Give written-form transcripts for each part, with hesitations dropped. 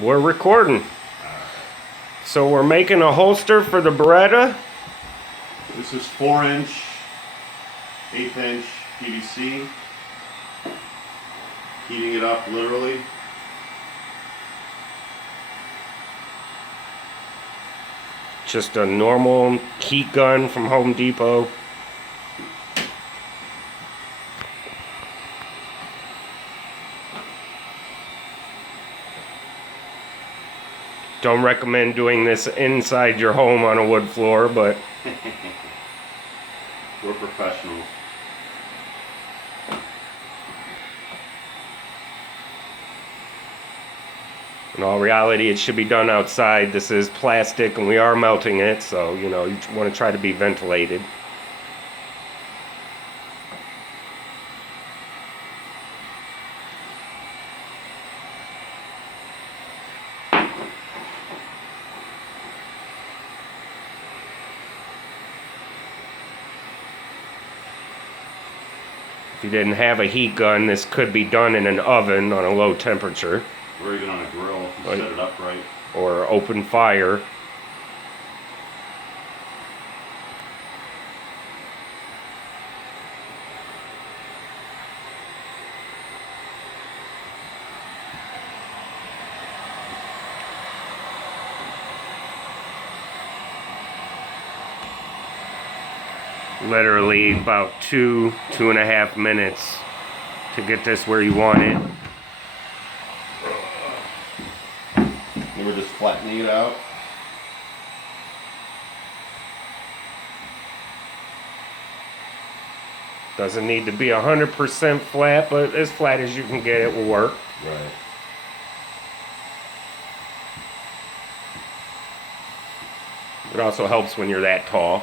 We're recording. So we're making a holster for the Beretta. This is 4-inch, 1/8-inch PVC. Heating it up literally. Just a normal heat gun from Home Depot. Don't recommend doing this inside your home on a wood floor, but We're professionals. in all reality it should be done outside. This is plastic and we are melting it, so you know, you want to try to be ventilated. If you didn't have a heat gun, this could be done in an oven on a low temperature. Or even on a grill if you set it up right. Or open fire. Literally about 2.5 minutes to get this where you want it. And we're just flattening it out. Doesn't need to be 100% flat, but as flat as you can get it will work. Right. It also helps when you're that tall.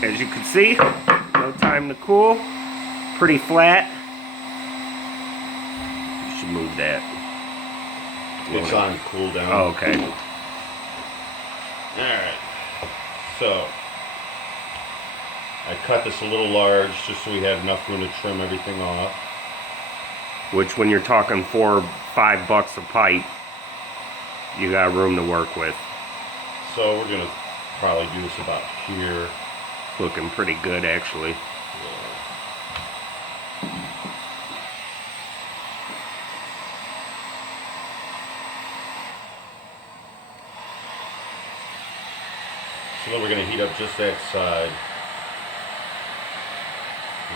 As you can see, no time to cool. Pretty flat. You should move that. It's on cool down. Oh, okay. Alright. So, I cut this a little large just so we have enough room to trim everything off. Which, when you're talking $4 or $5 a pipe, you got room to work with. So we're gonna probably do this about here. Looking pretty good, actually. So then we're going to heat up just that side.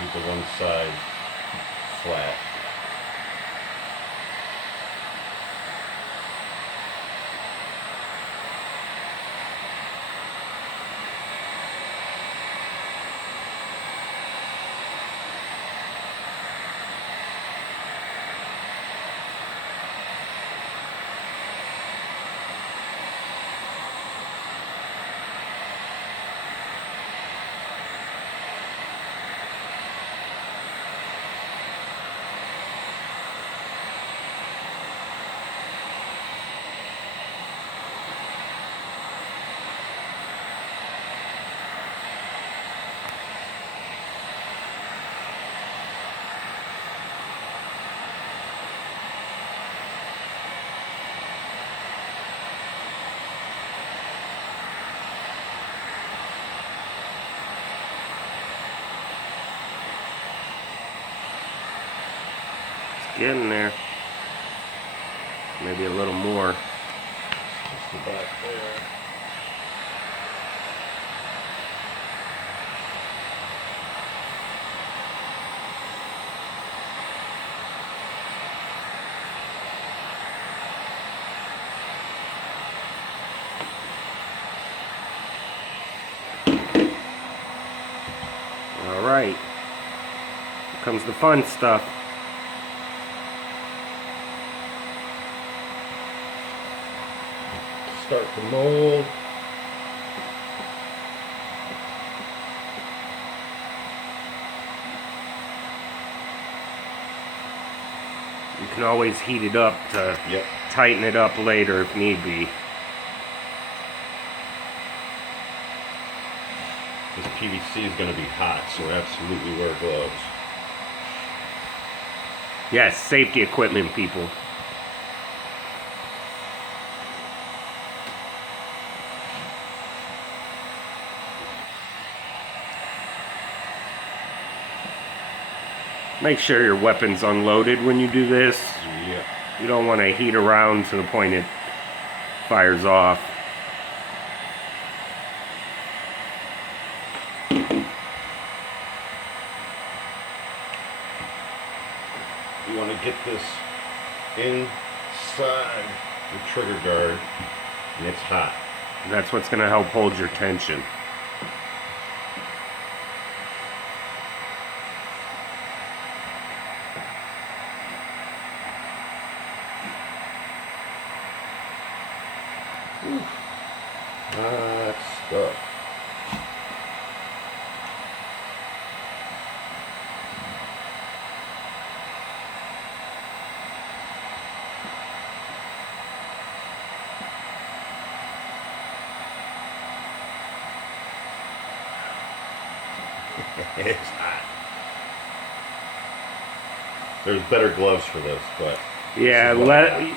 Leave the one side flat. Getting there. Maybe a little more. Just the back there. All right. Here comes the fun stuff. Start to mold. You can always heat it up to tighten it up later if need be. This PVC is going to be hot, so absolutely wear gloves. Yes, safety equipment, people. Make sure your weapon's unloaded when you do this. Yeah. You don't want to heat around to the point it fires off. You want to get this inside the trigger guard, and it's hot. That's what's going to help hold your tension. Hot stuff. It's hot. There's better gloves for this, but Yeah,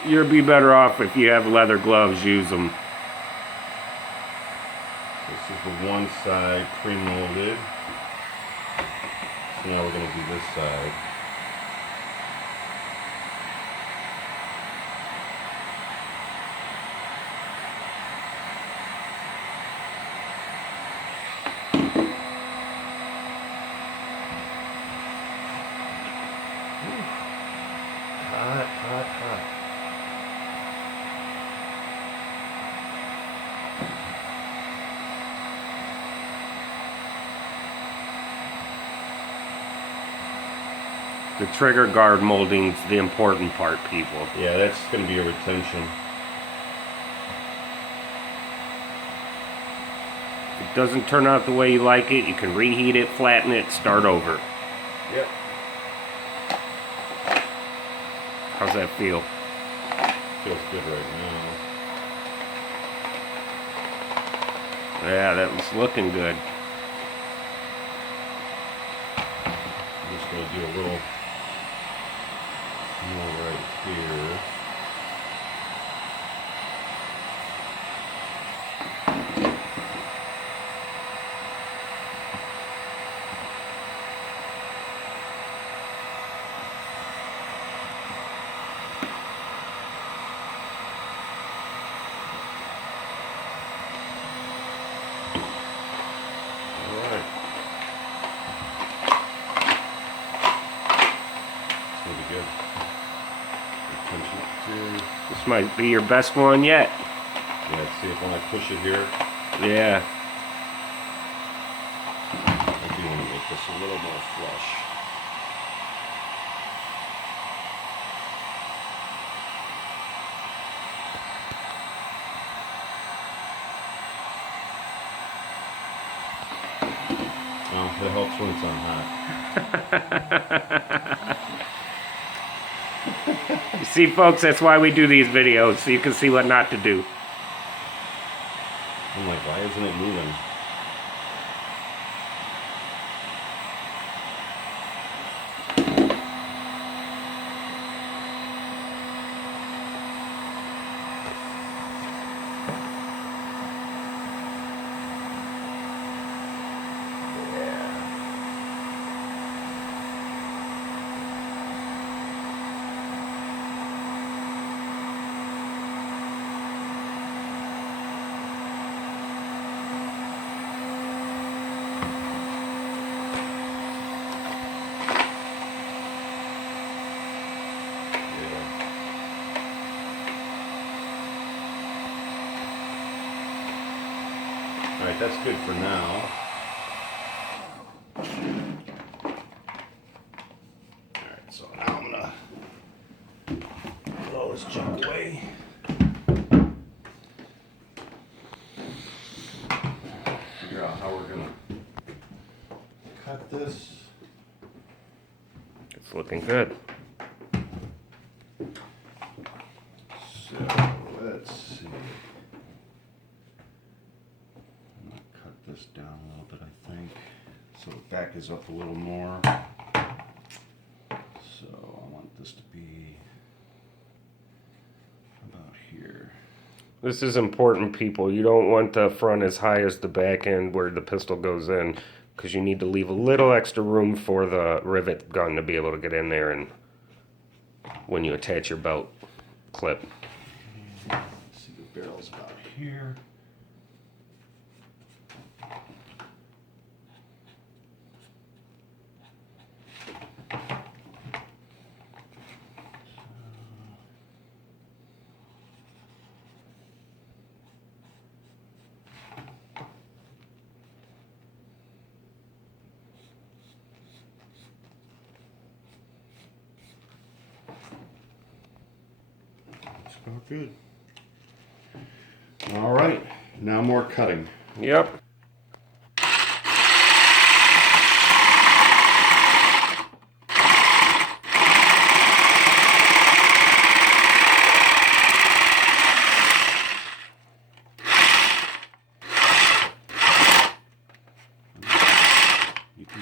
you'll be better off if you have leather gloves. Use them. this is the one side pre-molded. So now we're going to do this side. Hot, hot, hot. The trigger guard molding's the important part, people. Yeah, that's going to be a retention. If it doesn't turn out the way you like it, you can reheat it, flatten it, start over. Yep. How's that feel? Feels good right now. Yeah, that was looking good. I'm just going to do a little more right here. This might be your best one yet. Yeah, let's see if when I push it here, Yeah. I do want to make this a little more flush. Well, that helps when it's on hot. You see, folks, that's why we do these videos, so you can see what not to do. I'm like, why isn't it moving? Alright, that's good for now. Alright, so now I'm gonna put all this junk away. Figure out how we're gonna cut this. It's looking good. So, let's see. Cut this down a little bit, I think. so the back is up a little more. So I want this to be about here. This is important, people. You don't want the front as high as the back end where the pistol goes in, because you need to leave a little extra room for the rivet gun to be able to get in there and when you attach your belt clip. See, the barrel's about here. Oh, good. All right, now more cutting. Yep. You can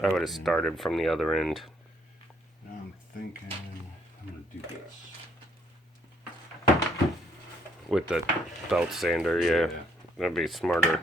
I would have started from the other end. Now I'm thinking I'm gonna do this. With the belt sander, yeah. That'd be smarter.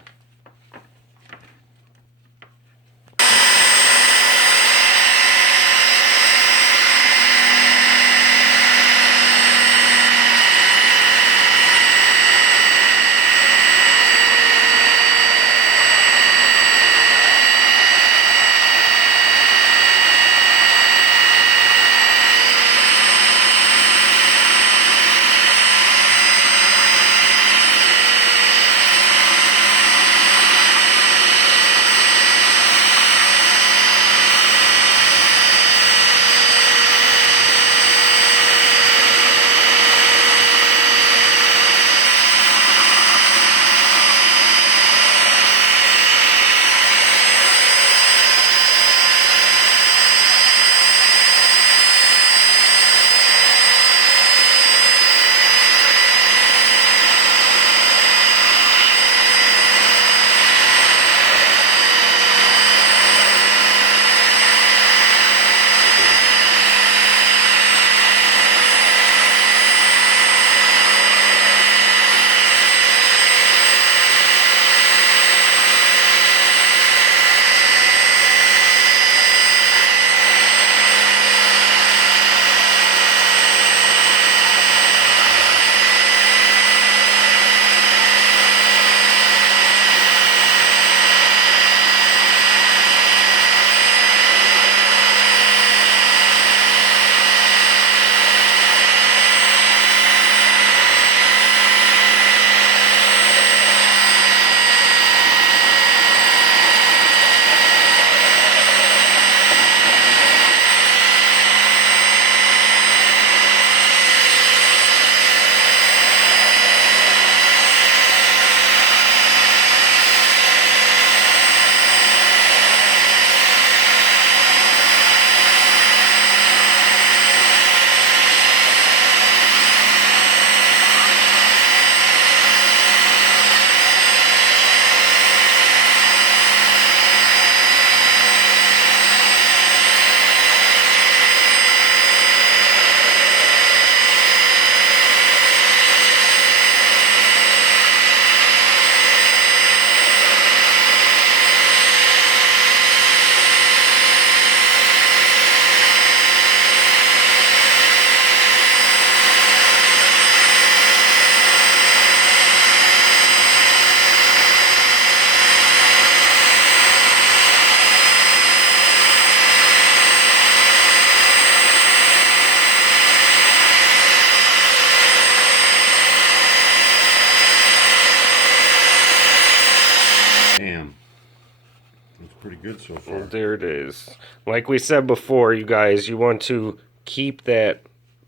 good so far. There it is. Like we said before, you guys, you want to keep that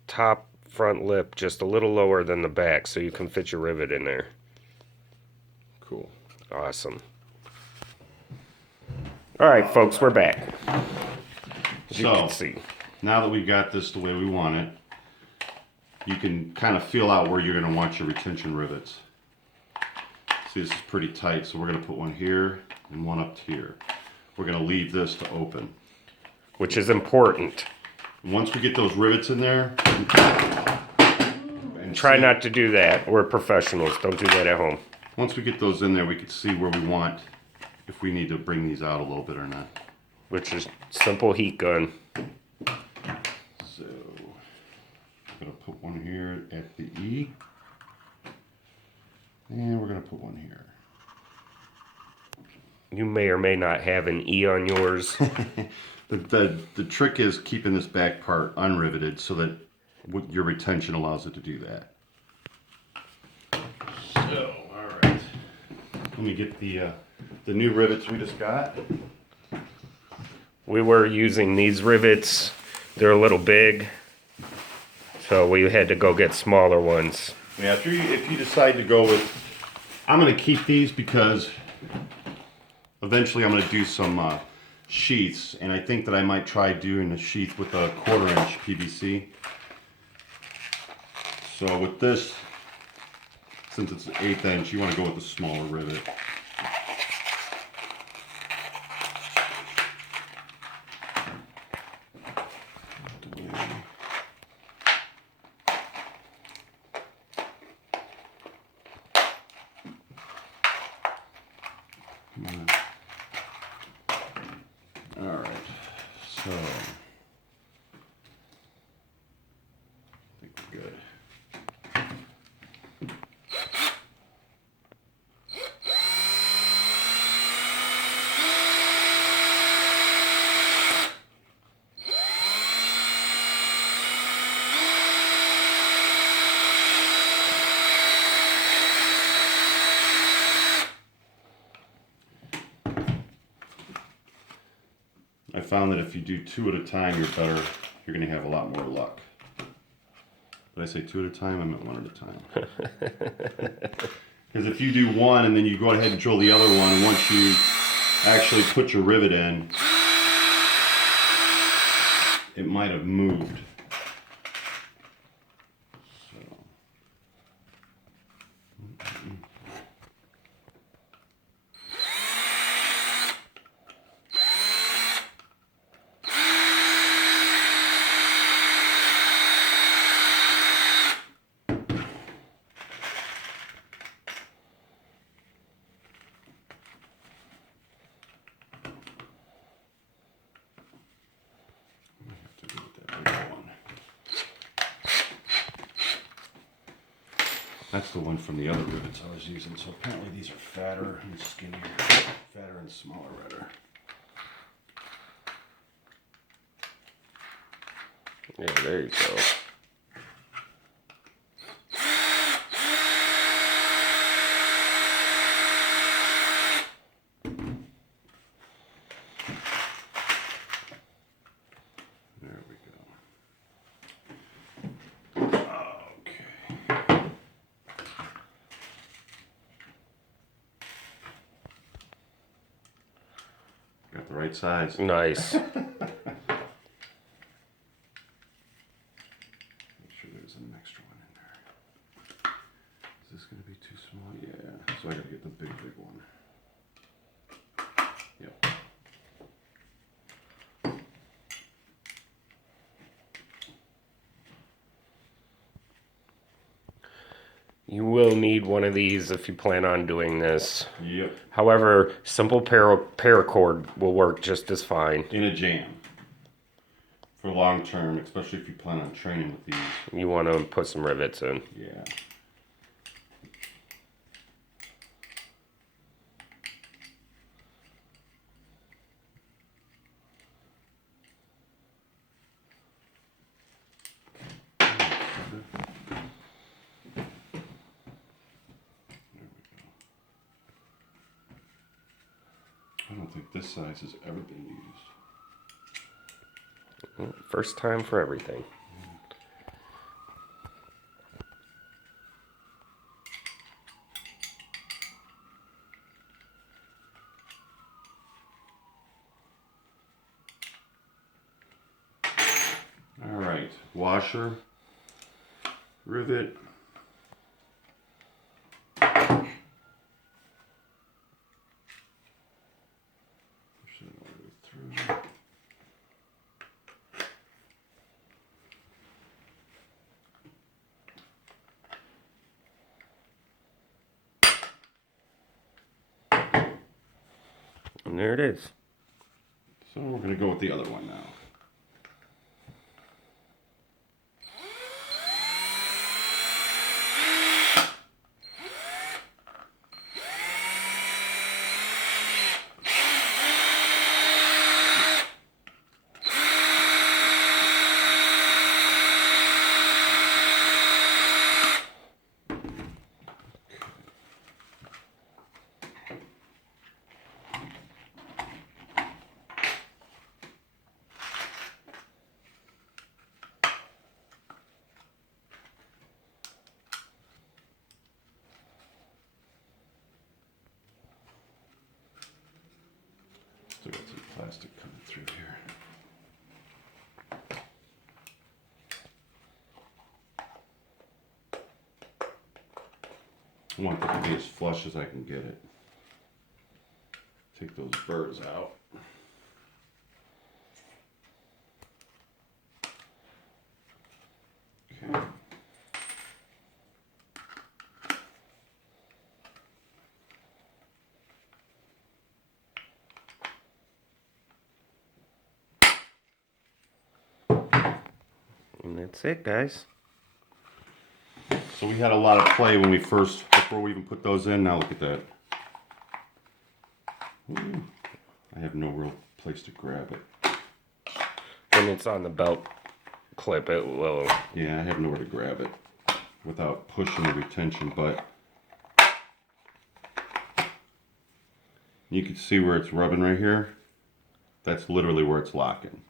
top front lip just a little lower than the back so you can fit your rivet in there. Cool. Awesome. All right, folks, we're back. As you can see. Now that we've got this the way we want it, you can kind of feel out where you're going to want your retention rivets. See, this is pretty tight, so we're going to put one here and one up here. We're going to leave this to open. Which is important. Once we get those rivets in there... and Try not to do that. We're professionals. Don't do that at home. Once we get those in there, we can see where we want, if we need to bring these out a little bit or not. Which is simple heat gun. So, I'm going to put one here at the E. And we're going to put one here. You may or may not have an E on yours. The trick is keeping this back part unriveted so that your retention allows it to do that. So, alright. Let me get the new rivets we just got. We were using these rivets. They're a little big. So we had to go get smaller ones. Yeah, if you decide to go with... I'm going to keep these because eventually I'm going to do some sheaths. And I think that I might try doing a sheath with a 1/4 inch PVC. So with this, since it's an 1/8 inch, you want to go with the smaller rivet. Alright, so I think we're good. I found that if you do 2 at a time, you're going to have a lot more luck. Did I say 2 at a time? I meant 1 at a time. Because if you do 1 and then you go ahead and drill the other one, and once you actually put your rivet in, it might have moved. That's the one from the other rivets I was using. So apparently these are fatter and skinnier, fatter and smaller rather. Yeah, there you go. There we go. Okay. Got the right size. Nice. Make sure there's an extra one in there. Is this going to be too small? Yeah. So I got to get the big one. Yep. You will need one of these if you plan on doing this. Yep. However, simple paracord will work just as fine. In a jam. For long term, especially if you plan on training with these. You want to put some rivets in. Yeah. Oh, don't think this size has ever been used. First time for everything. All right, washer, rivet. Push that all the way through. And there it is. So we're going to go with the other one now. Still got some plastic coming through here. I want it to be as flush as I can get it. Take those burrs out. Okay. And that's it, guys. So we had a lot of play when we first, before we even put those in. Now look at that. Ooh, I have no real place to grab it. When it's on the belt clip, it will. Yeah, I have nowhere to grab it without pushing the retention, but you can see where it's rubbing right here. That's literally where it's locking.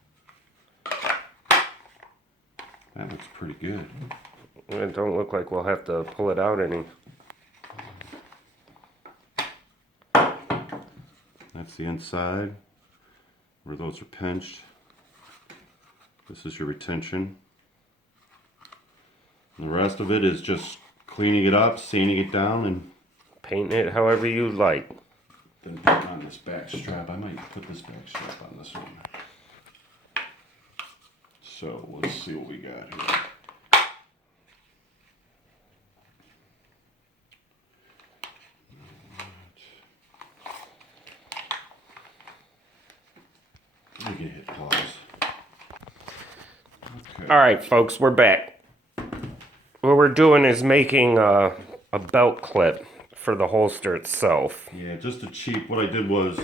That looks pretty good. It don't look like we'll have to pull it out any. That's the inside where those are pinched. This is your retention. And the rest of it is just cleaning it up, sanding it down, and Paint it however you like. then putting on this back strap. I might put this back strap on this one. So let's see what we got here. We can hit pause. Okay. All right, folks, we're back. What we're doing is making a belt clip for the holster itself. Yeah, just a cheap. What I did was,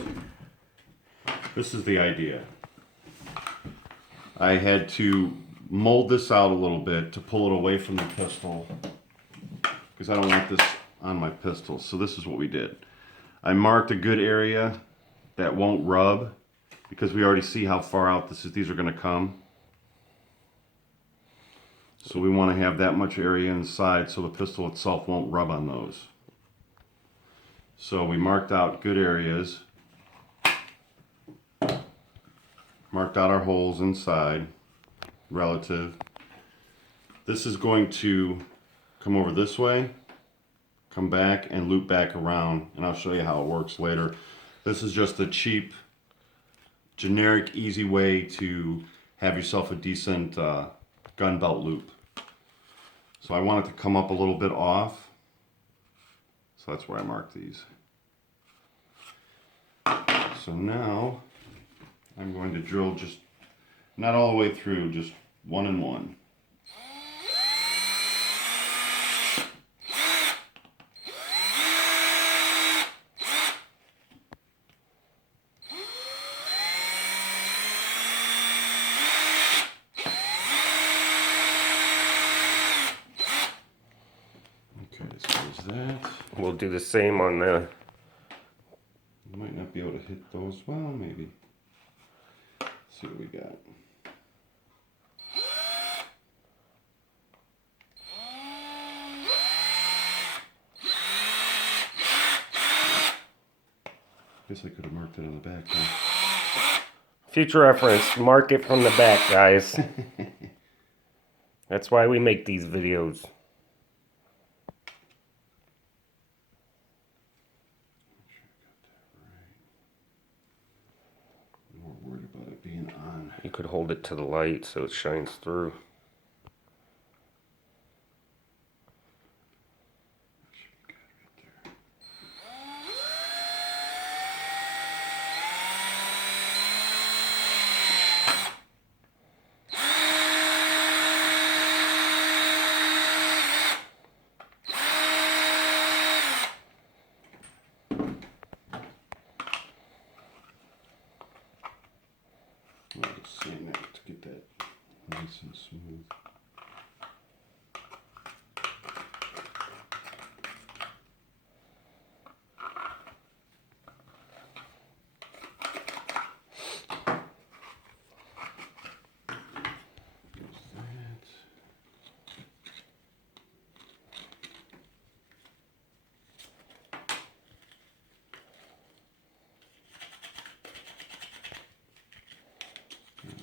this is the idea. I had to mold this out a little bit to pull it away from the pistol because I don't want this on my pistol. So this is what we did. I marked a good area that won't rub because we already see how far out these are going to come. So we want to have that much area inside so the pistol itself won't rub on those. So we marked out good areas, marked out our holes inside, relative. This is going to come over this way, come back and loop back around, and I'll show you how it works later. This is just a cheap, generic, easy way to have yourself a decent gun belt loop. So I want it to come up a little bit off. So that's where I mark these. So now I'm going to drill just not all the way through, just one and one. Okay, so there's that. We'll do the same on the Might not be able to hit those. Well, maybe. Let's see what we got. Guess I could have marked it on the back, huh? Future reference, mark it from the back, guys. That's why we make these videos. More worried about it being on. You could hold it to the light so it shines through. Should be good right there. I'll just sand that to get that nice and smooth. There's that.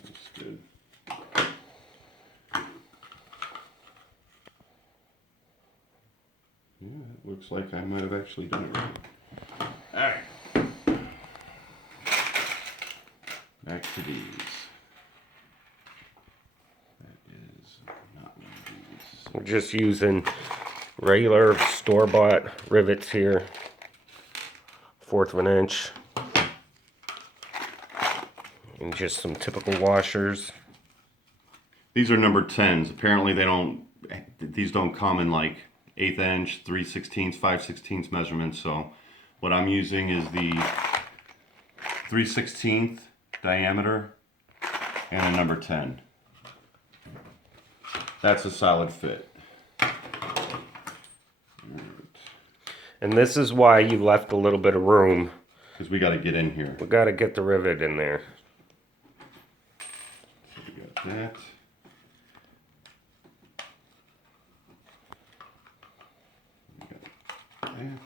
That's good. Yeah, it looks like I might have actually done it right. Alright. Back to these. That is not one of these. We're just using regular store-bought rivets here. 1/4 of an inch. And just some typical washers. These are number 10s. Apparently these don't come in like 1/8 inch, 3/16, 5/16 measurements. So what I'm using is the 3/16 diameter and a number 10. That's a solid fit. And this is why you left a little bit of room. Because we got to get in here. We got to get the rivet in there. So we got that. We got that.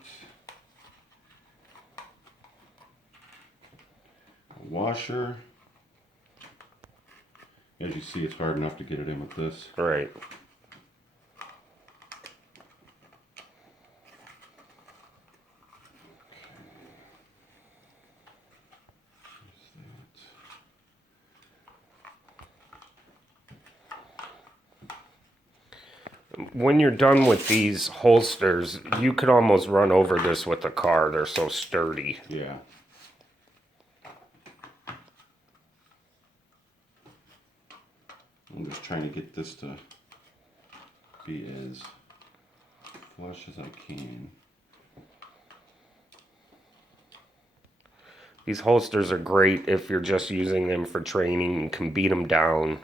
A washer. As you see, it's hard enough to get it in with this. Right. When you're done with these holsters, you could almost run over this with a car. They're so sturdy. Yeah. I'm just trying to get this to be as flush as I can. These holsters are great if you're just using them for training. You can beat them down.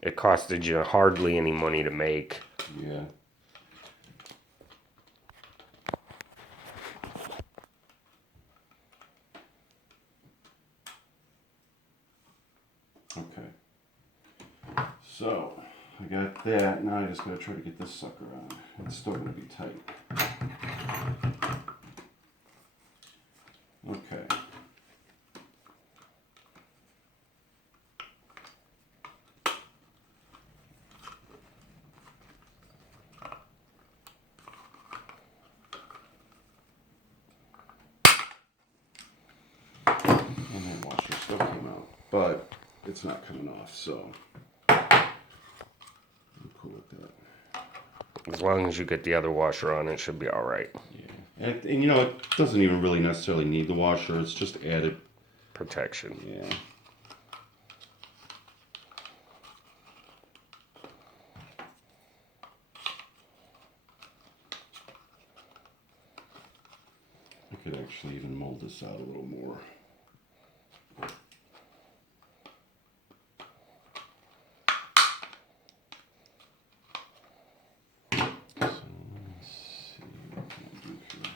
It costed you hardly any money to make. Yeah. Okay. So, I got that. Now I just gotta try to get this sucker on. It's still gonna be tight. Okay. And that washer still came out, but it's not coming off, so I'm cool with that. As long as you get the other washer on, it should be all right. Yeah. And you know, it doesn't even really necessarily need the washer, it's just added Protection. Yeah. I could actually even mold this out a little more. So let's see what we can do here.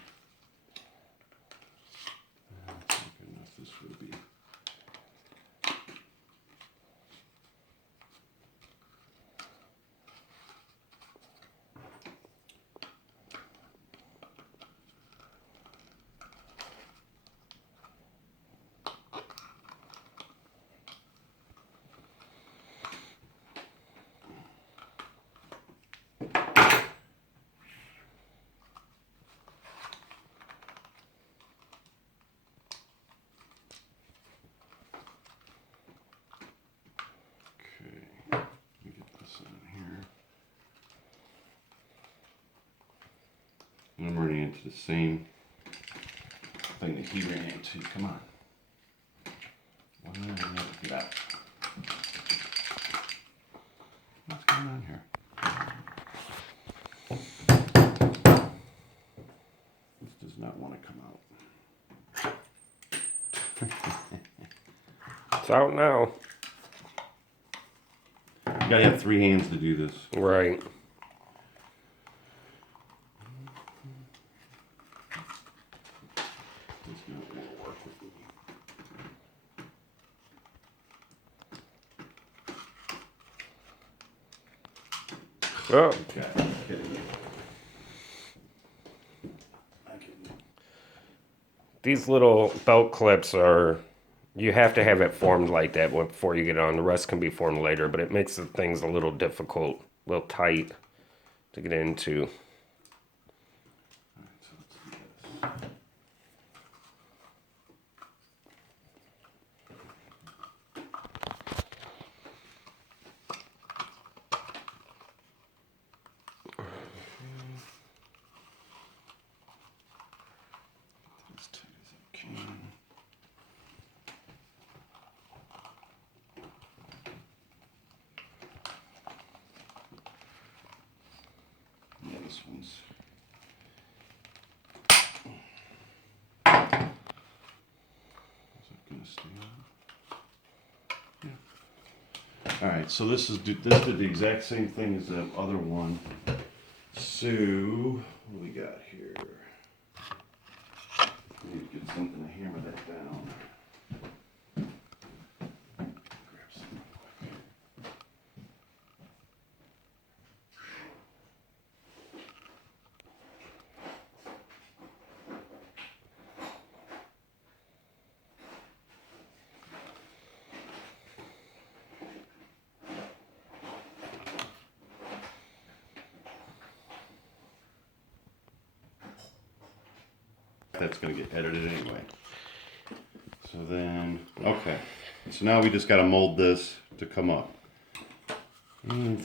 I'm running into the same thing that he ran into. Come on. Get out. What's going on here? This does not want to come out. It's out now. You gotta have 3 hands to do this. Right. It's not gonna work with me. Oh, Okay, I'm kidding you. I'm kidding you. these little belt clips are, you have to have it formed like that before you get on. The rest can be formed later, but it makes the things a little difficult, a little tight to get into. Alright, so let's do this. As tight as I can. Yeah, this one's. Is it gonna stay on? Yeah. All right, so this did the exact same thing as the other one. So what do we got here? I need to get something to hammer that down. Grab something quick. That's going to get edited anyway. So then, okay. So now we just got to mold this to come up. And